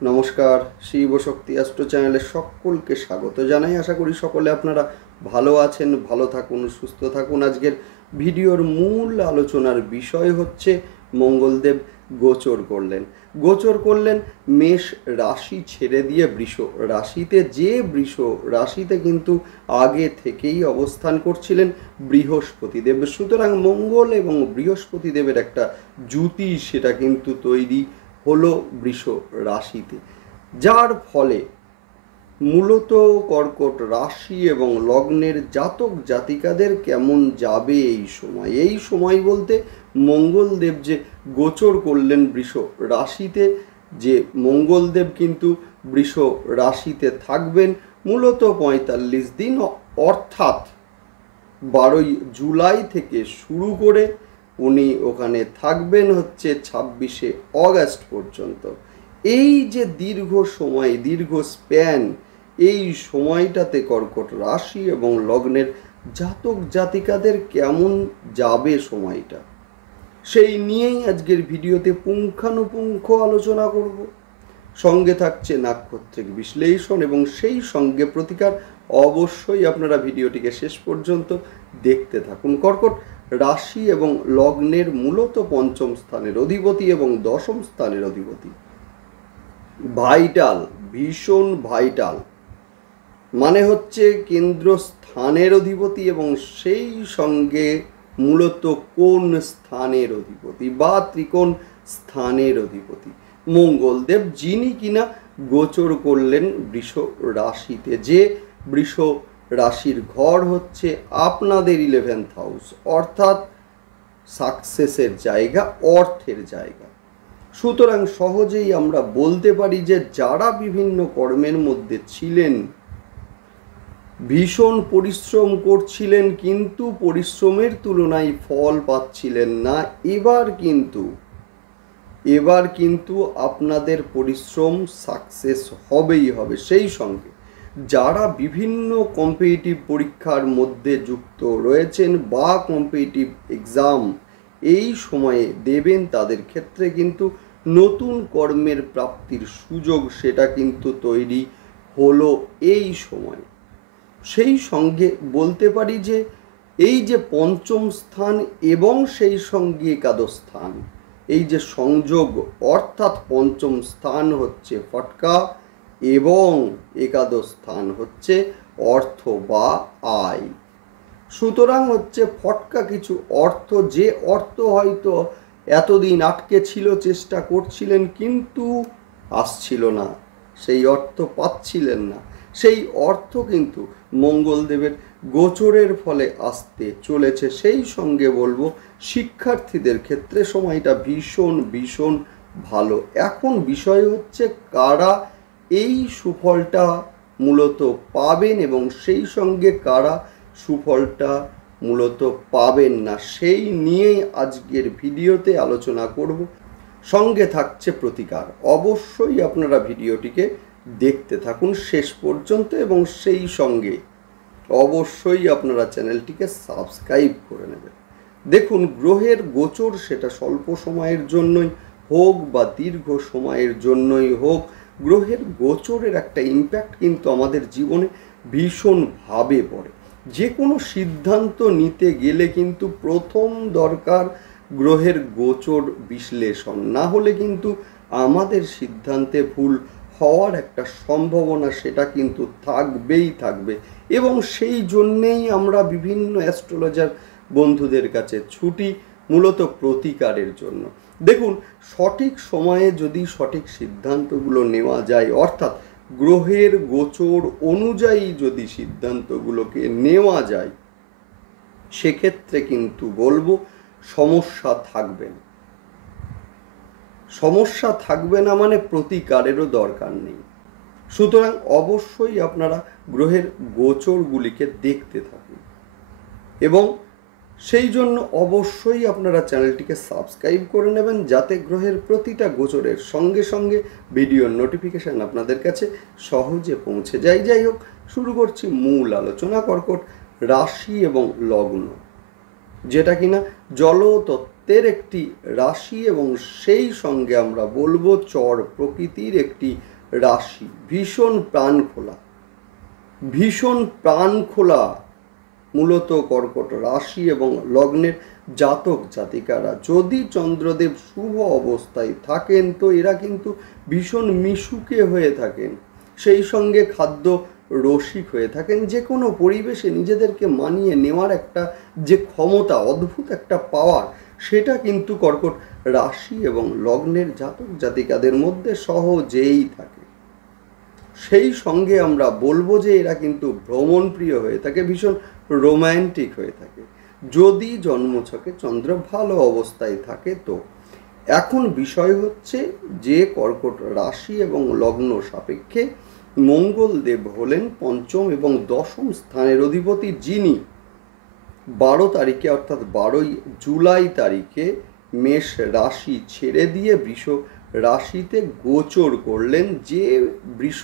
নমস্কার, শিবশক্তি অ্যাস্ট্রো চ্যানেলে সকলকে স্বাগত জানাই। আশা করি সকলে আপনারা ভালো আছেন, ভালো থাকুন, সুস্থ থাকুন। আজকের ভিডিওর মূল আলোচনার বিষয় হচ্ছে মঙ্গলদেব গোচর করলেন মেষ রাশি ছেড়ে দিয়ে বৃষ রাশিতে। যে বৃষ রাশিতে কিন্তু আগে থেকেই অবস্থান করছিলেন বৃহস্পতিদেব। সুতরাং মঙ্গল এবং বৃহস্পতিদেবের একটা জুতি সেটা কিন্তু তৈরি হলো বৃষ রাশিতে, যার ফলে মূলত কর্কট রাশি এবং লগ্নের জাতক জাতিকাদের কেমন যাবে এই সময় বলতে মঙ্গলদেব যে গোচর করলেন বৃষ রাশিতে, যে মঙ্গলদেব কিন্তু বৃষ রাশিতে থাকবেন মূলত ৪৫ দিন, অর্থাৎ 12ই জুলাই থেকে শুরু করে উনি ওখানে থাকবেন হচ্ছে 26শে অগাস্ট পর্যন্ত। এই যে দীর্ঘ সময়, দীর্ঘ স্প্যান, এই সময়টাতে কর্কট রাশি এবং লগ্নের জাতক জাতিকাদের কেমন যাবে সময়টা, সেই নিয়েই আজকের ভিডিওতে পুঙ্খানুপুঙ্খ আলোচনা করব। সঙ্গে থাকছে নাক্ষত্রিক বিশ্লেষণ এবং সেই সঙ্গে প্রতিকার। অবশ্যই আপনারা ভিডিওটিকে শেষ পর্যন্ত দেখতে থাকুন। কর্কট রাশি এবং লগ্নের মূলত পঞ্চম স্থানের অধিপতি এবং দশম স্থানের অধিপতি, ভাইটাল, ভীষণ ভাইটাল, মানে হচ্ছে কেন্দ্র স্থানের অধিপতি এবং সেই সঙ্গে মূলত কোন স্থানের অধিপতি বা ত্রিকোণ স্থানের অধিপতি মঙ্গলদেব, যিনি কিনা গোচর করলেন বৃষ রাশিতে। যে বৃষ রাশির ঘর হচ্ছে আপনাদের 11th হাউস, অর্থাৎ সাকসেসের জায়গা, অর্থের জায়গা। সুতরাং সহজেই আমরা বলতে পারি যে যারা বিভিন্ন কর্মের মধ্যে ছিলেন, ভীষণ পরিশ্রম করছিলেন কিন্তু পরিশ্রমের তুলনায় ফল পাচ্ছিলেন না, এবার কিন্তু আপনাদের পরিশ্রম সাকসেস হবেই হবে। সেই সঙ্গে যারা বিভিন্ন কম্পিটিটিভ পরীক্ষার মধ্যে যুক্ত রয়েছেন বা কম্পিটিটিভ এক্সাম এই সময়ে দেবেন, তাদের ক্ষেত্রে কিন্তু নতুন কর্মের প্রাপ্তির সুযোগ সেটা কিন্তু তৈরি হলো এই সময়। সেই সঙ্গে বলতে পারি যে এই যে পঞ্চম স্থান এবং সেই সঙ্গে একাদশ স্থান, এই যে সংযোগ, অর্থাৎ পঞ্চম স্থান হচ্ছে ফটকা এবং একাদশ স্থান হচ্ছে অর্থ বা আয়। সুতরাং হচ্ছে ফটকা কিছু অর্থ, যে অর্থ হয়তো এতদিন আটকে ছিল, চেষ্টা করছিলেন কিন্তু আসছিল না, সেই অর্থ পাচ্ছিলেন না, সেই অর্থ কিন্তু মঙ্গলদেবের গোচরের ফলে আসতে চলেছে। সেই সঙ্গে বলবো শিক্ষার্থীদের ক্ষেত্রে সময়টা ভীষণ ভীষণ ভালো। এখন বিষয় হচ্ছে কারা এই সুফলটা মূলত পাবেন এবং সেই সঙ্গে কারা সুফলটা মূলত পাবেন না, সেই নিয়েই আজকের ভিডিওতে আলোচনা করব। সঙ্গে থাকছে প্রতিকার। অবশ্যই আপনারা ভিডিওটিকে দেখতে থাকুন শেষ পর্যন্ত এবং সেই সঙ্গে অবশ্যই আপনারা চ্যানেলটিকে সাবস্ক্রাইব করে নেবেন। দেখুন, গ্রহের গোচর সেটা স্বল্প সময়ের জন্যই হোক বা দীর্ঘ সময়ের জন্যই হোক, গ্রহের গোচরের একটা ইম্প্যাক্ট কিন্তু আমাদের জীবনে ভীষণভাবে পড়ে। যে কোনো সিদ্ধান্ত নিতে গেলে কিন্তু প্রথম দরকার গ্রহের গোচর বিশ্লেষণ, না হলে কিন্তু আমাদের সিদ্ধান্তে ভুল হওয়ার একটা সম্ভাবনা সেটা কিন্তু থাকবে। এবং সেই জন্যেই আমরা বিভিন্ন অ্যাস্ট্রোলজার বন্ধুদের কাছে ছুটি মূলত প্রতিকারের জন্য। দেখুন, সঠিক সময়ে যদি সঠিক সিদ্ধান্তগুলো নেওয়া যায়, অর্থাৎ গ্রহের গোচর অনুযায়ী যদি সিদ্ধান্তগুলোকে নেওয়া যায়, সেক্ষেত্রে কিন্তু বলবো সমস্যা থাকবে না মানে প্রতিকারেরও দরকার নেই। সুতরাং অবশ্যই আপনারা গ্রহের গোচরগুলিকে দেখতে থাকুন এবং সেই জন্য অবশ্যই আপনারা চ্যানেলটিকে সাবস্ক্রাইব করে নেবেন, যাতে গ্রহের প্রতিটা গোচরের সঙ্গে সঙ্গে ভিডিওর নোটিফিকেশান আপনাদের কাছে সহজে পৌঁছে যায়। যাই হোক, শুরু করছি মূল আলোচনা। কর্কট রাশি এবং লগ্ন, যেটা কিনা জলতত্ত্বের একটি রাশি এবং সেই সঙ্গে আমরা বলবো চর প্রকৃতির একটি রাশি। ভীষণ প্রাণ খোলা মূলত কর্কট রাশি এবং লগ্নের জাতক জাতিকারা যদি চন্দ্রদেব শুভ অবস্থায় থাকেন তো এরা কিন্তু ভীষণ মিশুকে হয়ে থাকেন, সেই সঙ্গে খাদ্য রসিক হয়ে থাকেন। যে কোনো পরিবেশে নিজেদেরকে মানিয়ে নেওয়ার একটা যে ক্ষমতা, অদ্ভুত একটা পাওয়ার, সেটা কিন্তু কর্কট রাশি এবং লগ্নের জাতক জাতিকাদের মধ্যে সহজেই থাকে। সেই সঙ্গে আমরা বলবো যে এরা কিন্তু ভ্রমণপ্রিয় হয়ে থাকে, ভীষণ রোম্যান্টিক হয়ে থাকে যদি জন্মছকে চন্দ্র ভালো অবস্থায় থাকে। তো এখন বিষয় হচ্ছে যে কর্কট রাশি এবং লগ্ন সাপেক্ষে মঙ্গলদেব হলেন পঞ্চম এবং দশম স্থানের অধিপতি, যিনি 12 তারিখে অর্থাৎ 12ই জুলাই তারিখে মেষ রাশি ছেড়ে দিয়ে বৃষ রাশিতে গোচর করলেন। যে বৃষ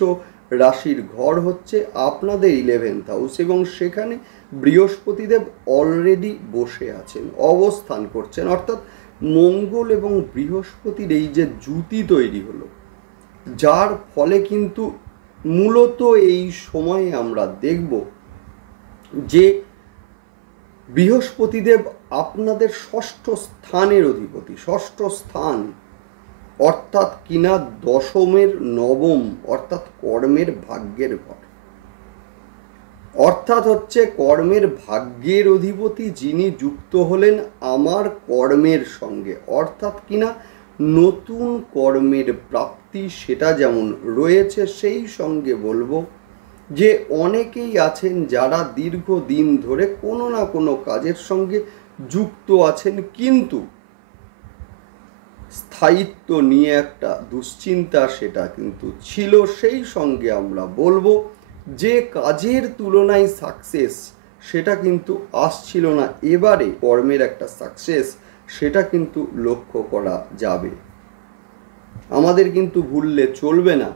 রাশির ঘর হচ্ছে আপনাদের 11th হাউস এবং সেখানে বৃহস্পতিদেব অলরেডি বসে আছেন, অবস্থান করছেন। অর্থাৎ মঙ্গল এবং বৃহস্পতির এই যে জুতি তৈরি হলো, যার ফলে কিন্তু মূলত এই সময়ে আমরা দেখব যে বৃহস্পতিদেব আপনাদের ষষ্ঠ স্থানের অধিপতি। ষষ্ঠ স্থান অর্থাৎ কিনা দশমের নবম, অর্থাৎ কর্মের ভাগ্যের ঘর, অর্থাৎ হচ্ছে কর্মের ভাগ্যের অধিপতি, যিনি যুক্ত হলেন আমার কর্মের সঙ্গে, অর্থাৎ কিনা নতুন কর্মের প্রাপ্তি সেটা যেমন রয়েছে, সেই সঙ্গে বলবো যে অনেকেই আছেন যারা দীর্ঘদিন ধরে কোনো না কোনো কাজের সঙ্গে যুক্ত আছেন, কিন্তু স্থায়িত্ব নিয়ে একটা দুশ্চিন্তা সেটা কিন্তু ছিল। সেই সঙ্গে আমরা বলবো যে কাজের তুলনায় সাকসেস সেটা কিন্তু আসছিল না, এবারে কর্মের একটা সাকসেস সেটা কিন্তু লক্ষ্য করা যাবে। আমাদের কিন্তু ভুললে চলবে না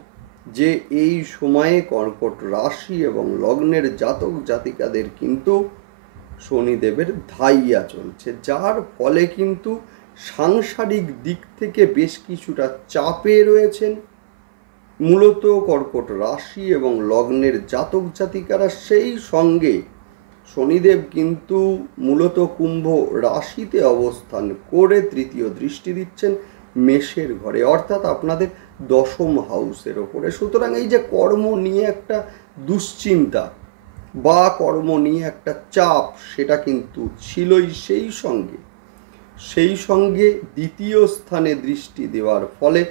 যে এই সময়ে কর্কট রাশি এবং লগ্নের জাতক জাতিকাদের কিন্তু শনিদেবের ধাইয়া চলছে, যার ফলে কিন্তু সাংসারিক দিক থেকে বেশ কিছুটা চাপে রয়েছেন মূলত কর্কট রাশি এবং লগ্নের জাতক জাতিকারা। সেই সঙ্গে শনিদেব কিন্তু মূলত কুম্ভ রাশিতে অবস্থান করে তৃতীয় দৃষ্টি দিচ্ছেন মেষের ঘরে, অর্থাৎ আপনাদের দশম হাউসের ওপরে। সুতরাং এই যে কর্ম নিয়ে একটা দুশ্চিন্তা বা কর্ম নিয়ে একটা চাপ সেটা কিন্তু ছিলই। সেই সঙ্গে দ্বিতীয় স্থানে দৃষ্টি দেওয়ার ফলে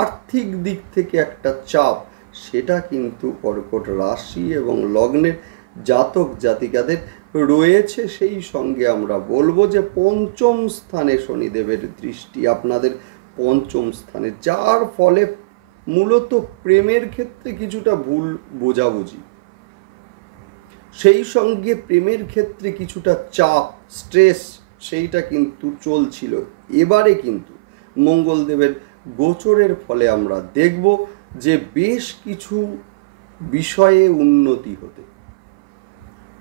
আর্থিক দিক থেকে একটা চাপ সেটা কিন্তু কর্কট রাশি এবং লগ্নের জাতক জাতিকাদের রয়েছে। সেই সঙ্গে আমরা বলবো যে পঞ্চম স্থানে শনিদেবের দৃষ্টি আপনাদের পঞ্চম স্থানে, যার ফলে মূলত প্রেমের ক্ষেত্রে কিছুটা ভুল বোঝাবুঝি, সেই সঙ্গে প্রেমের ক্ষেত্রে কিছুটা চাপ স্ট্রেস সেইটা কিন্তু চলছিল। এবারে কিন্তু মঙ্গলদেবের গোচরের ফলে আমরা দেখব যে বেশ কিছু বিষয়ে উন্নতি হতে,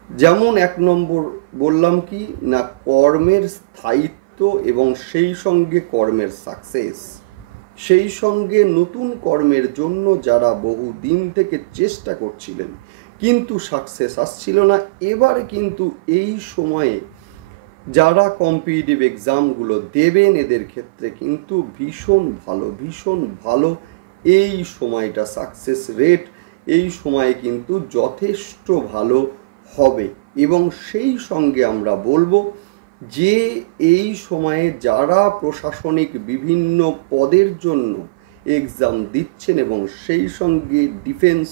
যেমন 1 নম্বর বললাম কি না কর্মের স্থায়িত্ব এবং সেই সঙ্গে কর্মের সাকসেস, সেই সঙ্গে নতুন কর্মের জন্য যারা বহু দিন থেকে চেষ্টা করছিলেন কিন্তু সাকসেস আসছিল না, এবারে কিন্তু এই সময়ে যারা কম্পিটিটিভ এক্সামগুলো দেবেন এদের ক্ষেত্রে কিন্তু ভীষণ ভালো এই সময়টা সাকসেস রেট এই সময়ে কিন্তু যথেষ্ট ভালো হবে। এবং সেই সঙ্গে আমরা বলবো যে এই সময়ে যারা প্রশাসনিক বিভিন্ন পদের জন্য এক্সাম দিচ্ছেন এবং সেই সঙ্গে ডিফেন্স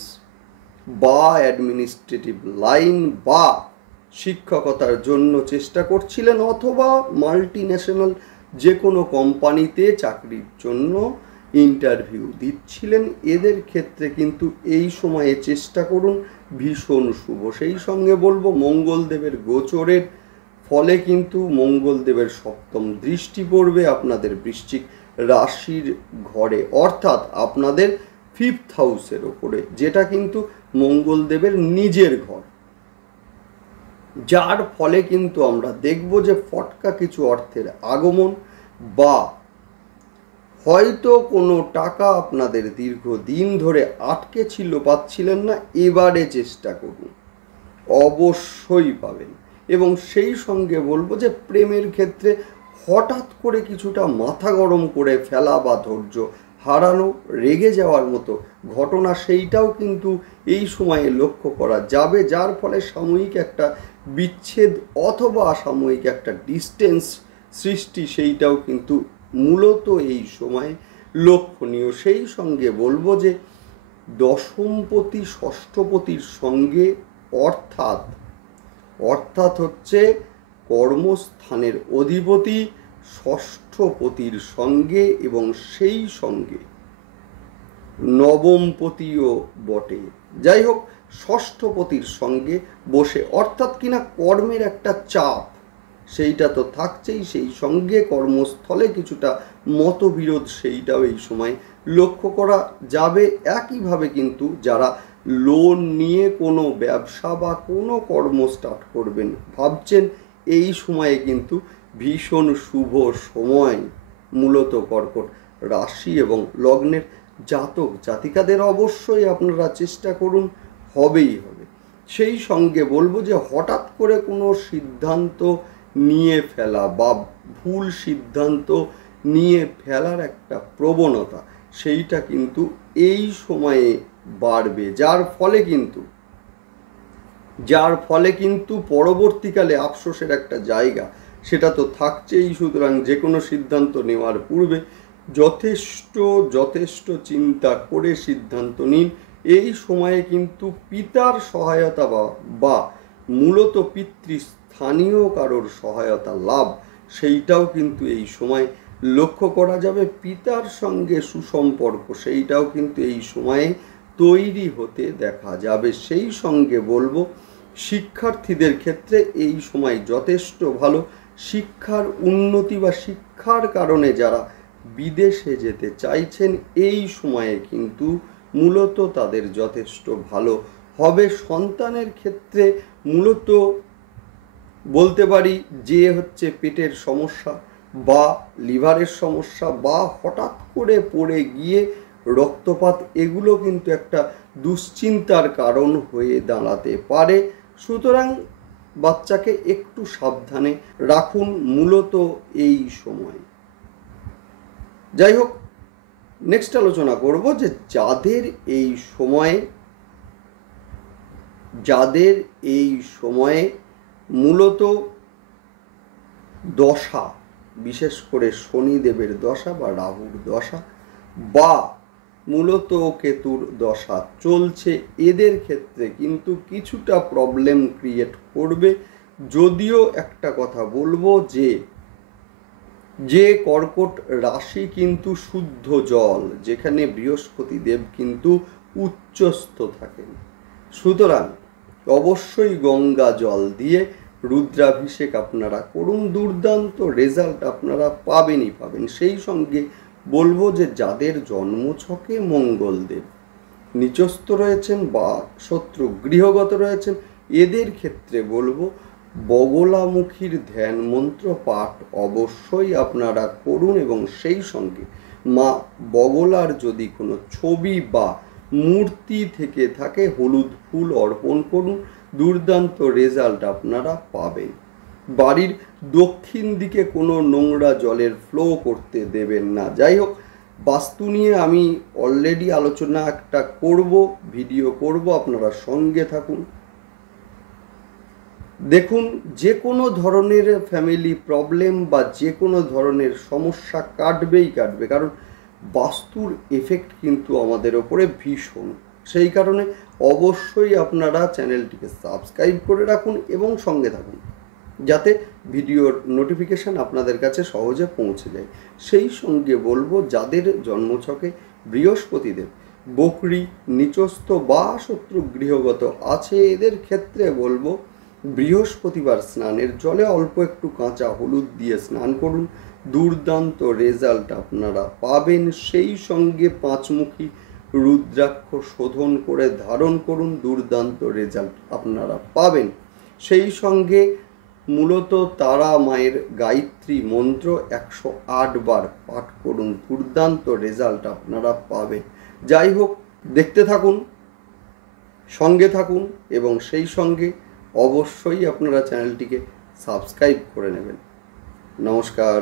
বা অ্যাডমিনিস্ট্রেটিভ লাইন বা শিক্ষকতার জন্য চেষ্টা করছিলেন অথবা মাল্টি ন্যাশনাল যে কোনো কোম্পানিতে চাকরির জন্য ইন্টারভিউ দিচ্ছিলেন, এদের ক্ষেত্রে কিন্তু এই সময়ে চেষ্টা করুন, ভীষণ শুভ। সেই সঙ্গে বলবো মঙ্গলদেবের গোচরের ফলে কিন্তু মঙ্গলদেবের সপ্তম দৃষ্টি পড়বে আপনাদের বৃশ্চিক রাশির ঘরে, অর্থাৎ আপনাদের 5th হাউসের ওপরে, যেটা কিন্তু মঙ্গলদেবের নিজের ঘর। যার ফলে কিন্তু আমরা দেখব যে ফটকা কিছু অর্থের আগমন, বা হয়তো কোনো টাকা আপনাদের দীর্ঘদিন ধরে আটকে ছিল, পাচ্ছিলেন না, এবারে চেষ্টা করুন, অবশ্যই পাবেন। এবং সেই সঙ্গে বলবো যে প্রেমের ক্ষেত্রে হঠাৎ করে কিছুটা মাথা গরম করে ফেলা বা ধৈর্য হারানো, রেগে যাওয়ার মতো ঘটনা, সেইটাও কিন্তু এই সময়ে লক্ষ্য করা যাবে, যার ফলে সাময়িক একটা বিচ্ছেদ অথবা সাময়িক একটা ডিস্টেন্স সৃষ্টি, সেইটাও কিন্তু মূলত এই সময় লক্ষণীয়। সেই সঙ্গে বলবো যে দশমপতি ষষ্ঠপতির সঙ্গে অর্থাৎ হচ্ছে কর্মস্থানের অধিপতি ষষ্ঠপতির সঙ্গে এবং সেই সঙ্গে নবমপতিও বটে, যাই হোক ষষ্ঠপতির সঙ্গে বসে, অর্থাৎ কিনা কর্মের একটা চাপ সেইটা তো থাকছেই, সেই সঙ্গে কর্মস্থলে কিছুটা মতবিরোধ সেইটাও এই সময় লক্ষ্য করা যাবে। একইভাবে কিন্তু যারা লোন নিয়ে কোনো ব্যবসা বা কোনো কর্ম স্টার্ট করবেন ভাবছেন, এই সময়ে কিন্তু ভীষণ শুভ সময় মূলত কর্কট রাশি এবং লগ্নের জাতক জাতিকাদের। অবশ্যই আপনারা চেষ্টা করুন, হবেই হবে। সেই সঙ্গে বলবো যে হঠাৎ করে কোনো সিদ্ধান্ত নিয়ে ফেলা বা ভুল সিদ্ধান্ত নিয়ে ফেলার একটা প্রবণতা, সেইটা কিন্তু এই সময়ে বাড়বে, যার ফলে কিন্তু পরবর্তীকালে আফসোসের একটা জায়গা সেটা তো থাকছেই। সুতরাং যে কোনো সিদ্ধান্ত নেওয়ার পূর্বে যথেষ্ট চিন্তা করে সিদ্ধান্ত নিন। এই সময়ে কিন্তু পিতার সহায়তা বা মূলত পিতৃস্থানীয় কারোর সহায়তা লাভ, সেইটাও কিন্তু এই সময় লক্ষ্য করা যাবে। পিতার সঙ্গে সুসম্পর্ক সেইটাও কিন্তু এই সময়ে তৈরি হতে দেখা যাবে। সেই সঙ্গে বলবো শিক্ষার্থীদের ক্ষেত্রে এই সময় যথেষ্ট ভালো। শিক্ষার উন্নতি বা শিক্ষার কারণে যারা বিদেশে যেতে চাইছেন, এই সময়ে কিন্তু মূলত তাদের যথেষ্ট ভালো হবে। সন্তানের ক্ষেত্রে মূলত বলতে পারি যে হচ্ছে পেটের সমস্যা বা লিভারের সমস্যা বা হঠাৎ করে পড়ে গিয়ে রক্তপাত, এগুলো কিন্তু একটা দুশ্চিন্তার কারণ হয়ে দাঁড়াতে পারে। সুতরাং বাচ্চাকে একটু সাবধানে রাখুন মূলত এই সময়। যাই হোক, নেক্সট আলোচনা করব যে যাদের এই সময়ে মূলত দশা, বিশেষ করে শনিদেবের দশা বা রাহুর দশা বা মূলত কেতুর দশা চলছে, এদের ক্ষেত্রে কিন্তু কিছুটা প্রবলেম ক্রিয়েট করবে। যদিও একটা কথা বলবো যে কর্কট রাশি কিন্তু শুদ্ধ জল, যেখানে বৃহস্পতি দেব কিন্তু উচ্চস্থ থাকেন। সুতরাং অবশ্যই গঙ্গা জল দিয়ে রুদ্রাভিষেক আপনারা করুন, দুর্দান্ত রেজাল্ট আপনারা পাবেন। সেই সঙ্গে বলবো যে যাদের জন্মছকে মঙ্গলদেব নিচস্থ রয়েছেন বা শত্রু গৃহগত রয়েছেন, এদের ক্ষেত্রে বলবো বগলামুখীর ধ্যান মন্ত্র পাঠ অবশ্যই আপনারা করুন এবং সেই সঙ্গে মা বগলার যদি কোনো ছবি বা মূর্তি থেকে থাকে হলুদ ফুল অর্পণ করুন, দুর্দান্ত রেজাল্ট আপনারা পাবেন। বাড়ির দক্ষিণ দিকে কোনো নোংরা জলের ফ্লো করতে দেবেন না। যাই হোক, বাস্তু নিয়ে আমি অলরেডি আলোচনা একটা ভিডিও করব, আপনারা সঙ্গে থাকুন। দেখুন, যে কোনো ধরনের ফ্যামিলি প্রবলেম বা যে কোনো ধরনের সমস্যা কাটবে, কারণ বাস্তুর এফেক্ট কিন্তু আমাদের ওপরে ভীষণ। সেই কারণে অবশ্যই আপনারা চ্যানেলটিকে সাবস্ক্রাইব করে রাখুন এবং সঙ্গে থাকুন, যাতে ভিডিওর নোটিফিকেশান আপনাদের কাছে সহজে পৌঁছে যায়। সেই সঙ্গে বলবো যাদের জন্মছকে বৃহস্পতিদেব বকরি নিচস্থ বা শত্রু গৃহগত আছে, এদের ক্ষেত্রে বলবো বৃহস্পতিবার স্নানের জলে অল্প একটু কাঁচা হলুদ দিয়ে স্নান করুন, দুর্দান্ত রেজাল্ট আপনারা পাবেন। সেই সঙ্গে পাঁচমুখী রুদ্রাক্ষ শোধন করে ধারণ করুন, দুর্দান্ত রেজাল্ট আপনারা পাবেন। সেই সঙ্গে মূলত তারা মায়ের গায়ত্রী মন্ত্র 108 বার পাঠ করুন, দুর্দান্ত রেজাল্ট আপনারা পাবেন। যাই হোক, দেখতে থাকুন, সঙ্গে থাকুন এবং সেই সঙ্গে অবশ্যই আপনারা চ্যানেলটিকে সাবস্ক্রাইব করে নেবেন। নমস্কার।